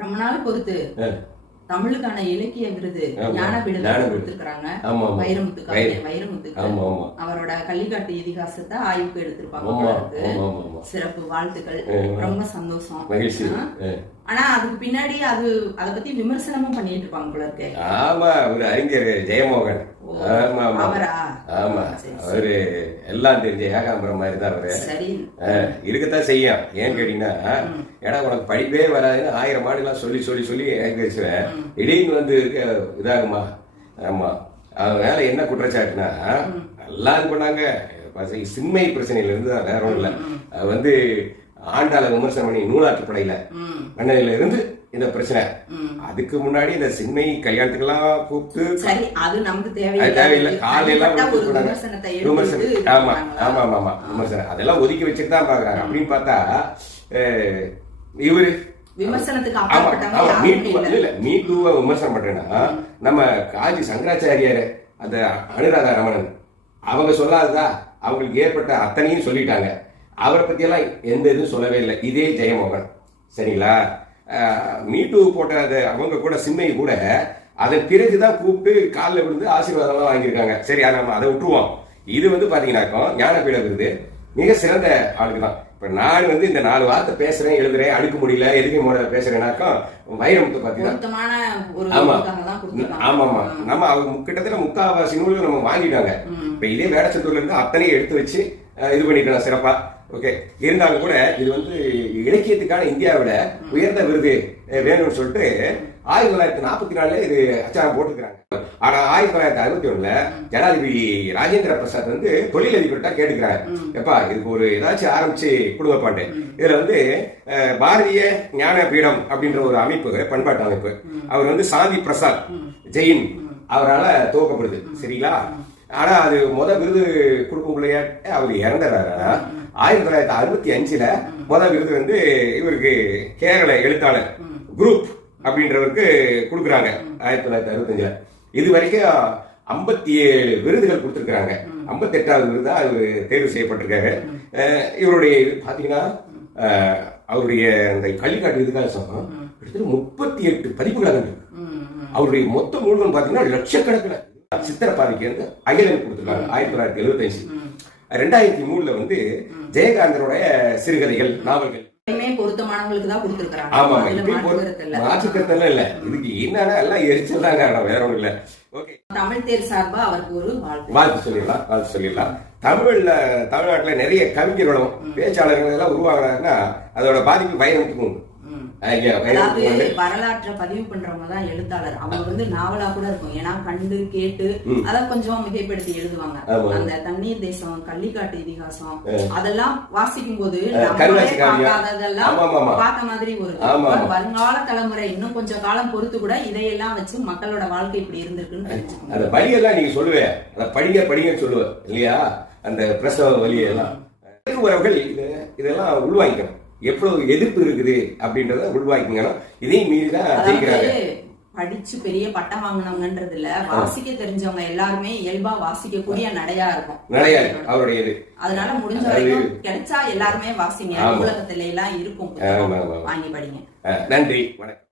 ரொம்ப நாள் பொறுத்து தமிழுக்கான இலக்கிய விருது ஞானபீடம் கொடுத்திருக்காங்க. வைரமுத்துக்கு அவரோட கள்ளிக்காட்டு இதிகாசத்தை ஆய்வுக்கு எடுத்திருப்பாங்க. சிறப்பு வாழ்த்துக்கள், ரொம்ப சந்தோஷம். ஆனா அதுக்கு பின்னாடி அத பத்தி விமர்சனமும் பண்ணிட்டு இருப்பாங்க போல இருக்கு. ஆமா, ஒரு அறிஞர் ஜெயமோகன். அவரா? ஆமா, அவரு எல்லாம் தெரிஞ்ச ஏகாம்பரம் மாதிரி தான் அவரு. சரி, இருக்கத்தான் செய்யும். ஏன்னு கேட்டீங்கன்னா, ஏன்னா உனக்கு படிப்பே வராதுன்னு 1000 மாடுலாம் சொல்லி சொல்லி சொல்லி பேசுவேன். திடீர்னு வந்து இதாகுமா? ஆமா, அவன் மேல என்ன குற்றச்சாட்டுனா, நல்லா இது பண்ணாங்க. சின்மை பிரச்சனையில இருந்து வேற ஒன்றும் இல்லை. அது வந்து ஆண்டாள விமர்சனம் பண்ணி நூலாற்றுப்படையில பண்ணதுல இருந்து இந்த பிரச்சனை. அதுக்கு முன்னாடி இந்த சின்மை கல்யாணத்துக்கெல்லாம் கூப்பிட்டு அது நமக்கு தேவையில்லை. காலையெல்லாம் விமர்சனம். ஆமா ஆமா ஆமா விமர்சனம் அதெல்லாம் ஒதுக்கி வச்சுட்டு தான் பாக்குறாங்க. அப்படின்னு பார்த்தா இவரு மீட்டுவ விமர்சனம் பண்றேன்னா, நம்ம காஜி சங்கராச்சாரியார், அந்த அனுராதா ரமணன், அவங்க சொல்லாததா அவங்களுக்கு ஏற்பட்ட அத்தனையும் சொல்லிட்டாங்க. அவரை பத்தி எல்லாம் எந்த இதுவும் சொல்லவே இல்லை. இதே ஜெயமோகன் சரிங்களா, மீட்டு போட்ட அவங்க கூட சின்மை கூட அதன் பிறகுதான் கூப்பிட்டு காலில் விழுந்து ஆசீர்வாதம்லாம் வாங்கியிருக்காங்க. சரி, அதை நம்ம அதை விட்டுருவோம். இது வந்து பாத்தீங்கன்னாக்கோ ஞானபீட விருது மிக சிறந்த ஆளுக்கு தான். இப்ப நான் வந்து இந்த 4 வார்த்தை பேசுறேன், எழுதுறேன், அடுக்க முடியல, எதுக்கு முறை பேசுறேன்னாக்கா வைரமுத்து பாத்தீங்கன்னா, ஆமா ஆமா ஆமா நம்ம அவங்க கிட்டத்தட்ட 3/4 நூல்கள் நம்ம வாங்கிட்டாங்க. இப்ப இதே வேடச்சத்தூர்ல இருந்து அத்தனையும் எடுத்து வச்சு இது பண்ணிக்கலாம் சிறப்பா. ஓகே, இருந்தாலும் கூட இது வந்து இலக்கியத்துக்கான இந்தியாவில உயர்ந்த விருது வேணும்னு சொல்லிட்டு 1944 இது அச்சாரம் போட்டுக்கிறாங்க. ஆனா 1961 ஜனாதிபதி ராஜேந்திர பிரசாத் வந்து தொழிலதிபர்கிட்ட கேட்டுக்கிறாரு, எப்பா இதுக்கு ஒரு ஏதாச்சும் ஆரம்பிச்சு கொடுங்க பாட்டு. இதுல வந்து பாரதிய ஞான பீடம் அப்படின்ற ஒரு அமைப்பு, பண்பாட்டு அமைப்பு, அவர் வந்து சாந்தி பிரசாத் ஜெயின் அவரால் துவக்கப்படுது. சரிங்களா, ஆனா அது விருது கொடுக்கக்குள்ளேயே அவர் இறந்துறாரு. 1965 விருது வந்து இவருக்கு கேரள எழுத்தாளர் குரூப் அப்படின்றவருக்கு கொடுக்குறாங்க. 1965 இது வரைக்கும் 57 விருதுகள் கொடுத்துருக்காங்க. 58வது விருதா இவர் தேர்வு செய்யப்பட்டிருக்காரு. இவருடைய பாத்தீங்கன்னா, அவருடைய அந்த கள்ளிக்காட்டு இதிகாசம் கிட்டத்தட்ட 38 பதிப்புகளாக இருக்கு. அவருடைய மொத்த நூல்கள் பாத்தீங்கன்னா லட்சக்கணக்கில். சித்திரப்பாதிக்கு வந்து அகிலன் கொடுத்துருக்காங்க 1975. 2003 வந்து ஜெயகாந்தனுடைய சிறுகதைகள், நாவல்கள் பொருத்தமானவங்களுக்கு தான் கொடுத்திருக்காங்க. ஆமா, மாற்றுக்கருத்தெல்லாம் இல்ல. இதுக்கு என்னன்னா எல்லாம் எரிச்சல் தான் காரணம், வேற ஒண்ணும் இல்ல. ஓகே, தமிழ் தேர் சார்பா அவருக்கு ஒரு வாழ்த்து சொல்லிடலாம். தமிழ்நாட்டுல நிறைய கவிஞர்களும் பேச்சாளர்கள் எல்லாம் உருவாகிறாங்கன்னா அதோட பாதிப்பு வைரமுத்துக்கும் உண்டு. வரலாற்றை பதிவு பண்றவங்க தான் எழுத்தாளர். அவங்க வந்து நாவலா கூட இருக்கும், ஏன்னா கண்டு கேட்டு அத கொஞ்சம் மிகைப்படுத்தி எழுதுவாங்க. அந்த தண்ணீர் தேசம், கள்ளிக்காட்டு இதிகாசம் அதெல்லாம் வாசிக்கும் போது பார்க்காததெல்லாம் பார்த்த மாதிரி ஒரு வருங்கால தலைமுறை இன்னும் கொஞ்சம் காலம் பொறுத்து கூட இதையெல்லாம் வச்சு மக்களோட வாழ்க்கை இப்படி இருந்திருக்குன்னு தெரிஞ்சுக்கணும். அந்த வழியெல்லாம் நீங்க சொல்லுவேன், படிங்க சொல்லுவேன் இல்லையா, அந்த பிரசவ வழியெல்லாம் இதெல்லாம் உள்வாங்கிக்கணும். எவ்வளவு எதிர்ப்பு இருக்குது அப்படின்றத உள்வாங்கிங்கன்னா இதையும் மீறிதான் ஜெயிக்கிறாங்க. படிச்சு பெரிய பட்டம் வாங்கினவங்கன்றது இல்ல, வாசிக்க தெரிஞ்சவங்க எல்லாருமே இயல்பா வாசிக்கக்கூடிய நடையா இருக்கும் அவருடைய இது. அதனால முடிஞ்ச வரைக்கும் கிடைச்சா எல்லாருமே வாசிங்க. உலகத்துல எல்லாம் இருக்கும், வாங்கி படிங்க. நன்றி, வணக்கம்.